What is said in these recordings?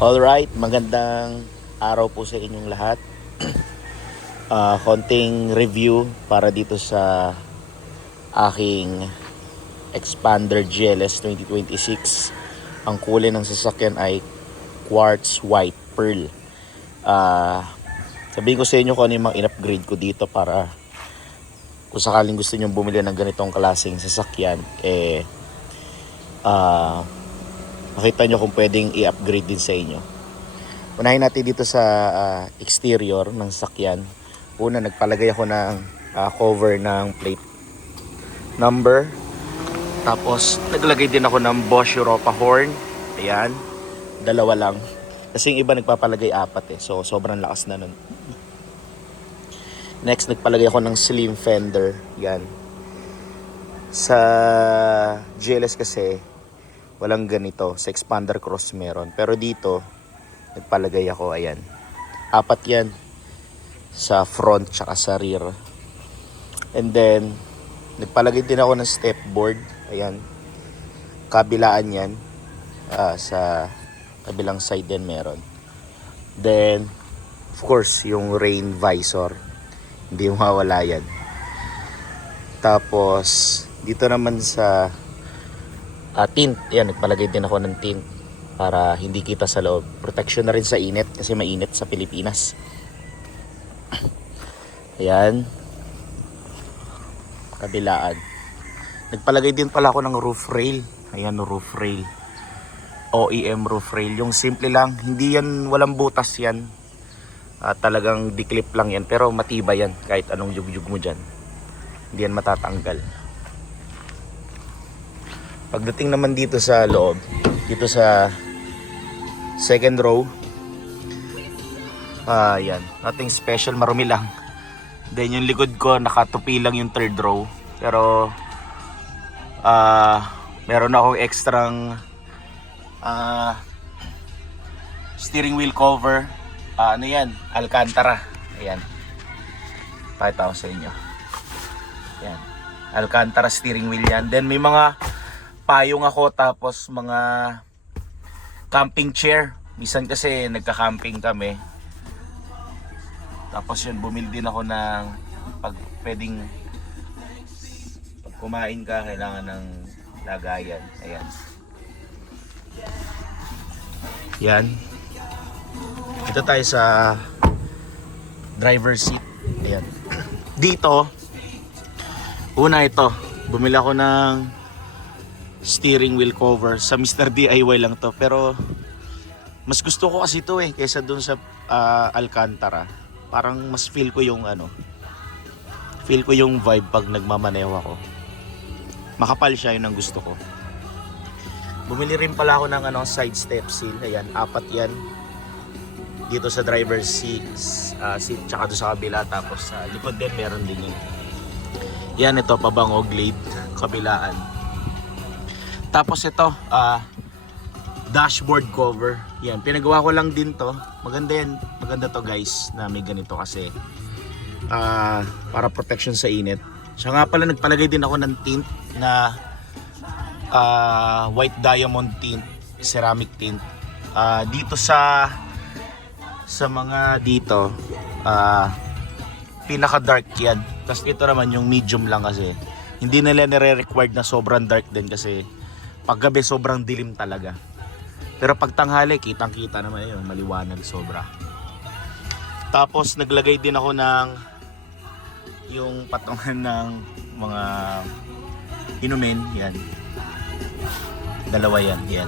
Alright, magandang araw po sa inyong lahat. Konting review para dito sa aking Expander GLS 2026. Ang kulay ng sasakyan ay quartz white pearl. Sabihin ko sa inyo kung ano yung mga in-upgrade ko dito para kung sakaling gusto nyo bumili ng ganitong klaseng sasakyan, makita nyo kung pwedeng i-upgrade din sa inyo. Unahin natin dito sa exterior ng sasakyan. Una, nagpalagay ako ng cover ng plate number. Tapos, naglagay din ako ng Bosch Europa horn. Ayan, dalawa lang. Kasi yung iba nagpapalagay apat So, sobrang lakas na nun. Next, nagpalagay ako ng slim fender. Yan. Sa GLS kasi, walang ganito. Sa Expander Cross meron. Pero dito, nagpalagay ako. Ayan. Apat yan. Sa front tsaka sa rear. And then, nagpalagay din ako ng step board. Ayan. Kabilaan yan. Sa kabilang side din meron. Then, of course, yung rain visor. Hindi mawala yan. Tapos, dito naman sa tint. Ayan, nagpalagay din ako ng tint para hindi kita sa loob. Protection na rin sa init kasi mainit sa Pilipinas. Ayan. Kabilaan. Nagpalagay din pala ako ng roof rail. Ayan, roof rail. OEM roof rail. Yung simple lang. Hindi yan, walang butas yan. Talagang diklip lang yan. Pero matibay yan. Kahit anong yugyug mo dyan. Hindi yan matatanggal. Pagdating naman dito sa loob, dito sa second row, yan. Nothing special. Marumi lang. Then yung likod ko, nakatupi lang yung third row. Pero, meron akong extrang steering wheel cover. Ano yan? Alcantara. Ayan. Pakita ko sa inyo. Ayan. Alcantara steering wheel yan. Then may mga payong ako, tapos mga camping chair. Minsan kasi nagka-camping kami. Tapos yun, bumili din ako ng pag kumain ka, kailangan ng lagayan. Ayan. Yan. Ito tayo sa driver seat. Ayan. Dito, una ito, bumili ako ng steering wheel cover. Sa Mr. DIY lang to. Pero, mas gusto ko kasi ito kaysa dun sa Alcantara. Parang mas feel ko yung vibe pag nagmamaneho ako. Makapal siya, yun ang gusto ko. Bumili rin pala ako ng side step seal. Ayan, apat yan. Dito sa driver's seat, tsaka doon sa kabila. Tapos sa likod din meron din yun. Yan, ito, pabango glade, kabilaan. Tapos ito, dashboard cover. Yan, pinagawa ko lang din to. Maganda yan. Maganda to guys, na may ganito kasi para protection sa init. Siya nga pala, nagpalagay din ako ng tint na white diamond tint, ceramic tint. Dito sa mga dito, pinaka dark yan. Tapos ito naman yung medium lang kasi hindi nila nire-required na sobrang dark din kasi pag gabi sobrang dilim talaga. Pero pag tanghali, kitang kita naman yun, maliwanag sobra. Tapos naglagay din ako ng yung patungan ng mga inumin. Yan, dalawa yan. Yan,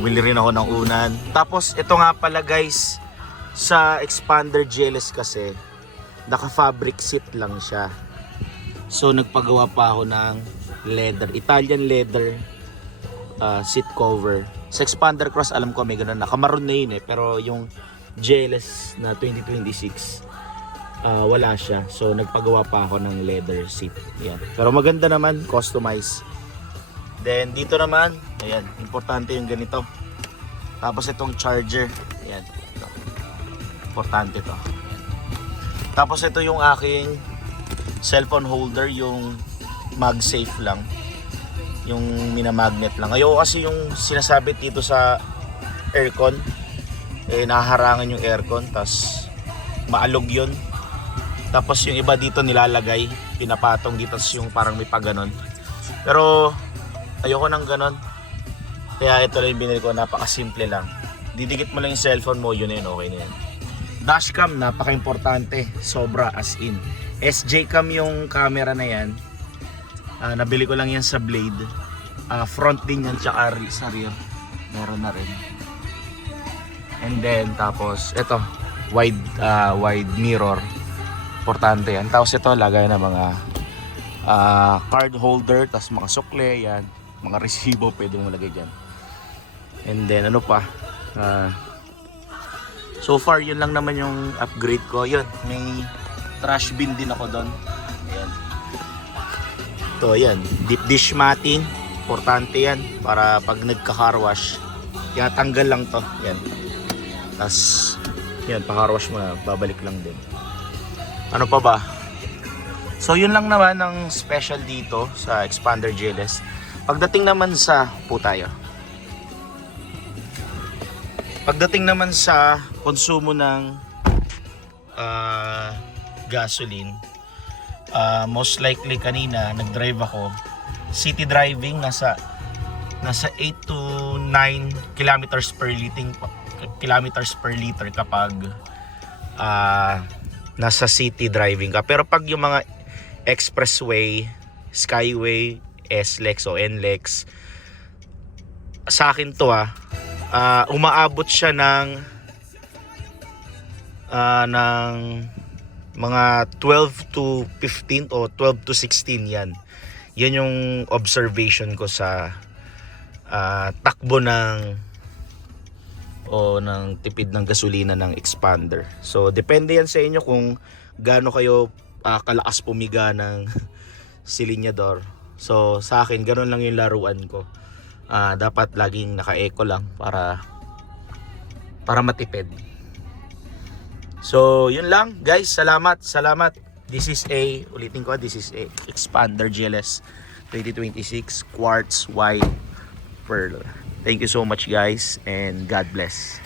bumili rin ako ng unan. Tapos ito nga pala guys, sa Expander GLS kasi naka fabric seat lang siya. So nagpagawa pa ako ng leather, Italian leather seat cover. Sa Expander Cross alam ko may ganun, nakamaroon na yun pero yung GLS na 2026 wala siya. So nagpagawa pa ako ng leather seat. Yan. Pero maganda naman, customized. Then dito naman, ayan, importante yung ganito. Tapos itong charger, ayan, ito. Importante to. Ayan. Tapos ito yung aking cellphone holder, yung MagSafe lang. Yung minamagnet lang. Ayoko kasi yung sinasabit dito sa aircon. Nahaharangan yung aircon, tas maalog yun. Tapos yung iba dito nilalagay, pinapatong dito, tas yung parang may paganon. Pero ayoko ng ganon. Kaya ito lang yung binili ko, napakasimple lang. Didikit mo lang yung cellphone mo, yun na yun, okay na yun. Dashcam, napaka-importante, sobra as in. SJ cam yung camera na yan. Nabili ko lang yan sa Blade. Front din yan, tsaka sa rear. Meron na rin. And then, tapos, ito, wide mirror. Importante yan. Tapos ito, lagay na mga card holder, tapos mga sukle, yan. Mga resibo, pwede mo lagay dyan. And then, ano pa? So far, yun lang naman yung upgrade ko. Yun, may trash bin din ako doon. Ayan. Ito, yan. Deep dish matting. Importante yan. Para pag nagka-car wash, tanggal lang to. Yan. Tapos, yan, pa-car wash mo na. Babalik lang din. Ano pa ba? So, yun lang naman ang special dito sa Xpander GLS. Pagdating naman sa... Pagdating naman sa konsumo ng gasoline, most likely kanina nag-drive ako. City driving, nasa 8 to 9 kilometers per liter kapag nasa city driving ka. Pero pag yung mga expressway, skyway, SLEX o NLEX, sa akin to umaabot siya ng mga 12 to 15 o 12 to 16 yan. Yan yung observation ko sa takbo ng tipid ng gasolina ng Xpander. So depende yan sa inyo kung gaano kayo kalakas pumiga ng silinyador. So sa akin ganoon lang yung laruan ko. Dapat laging naka-eco lang para matipid. So yun lang guys, salamat. This is a Xpander GLS 2026 quartz white pearl. Thank you so much guys, and God bless.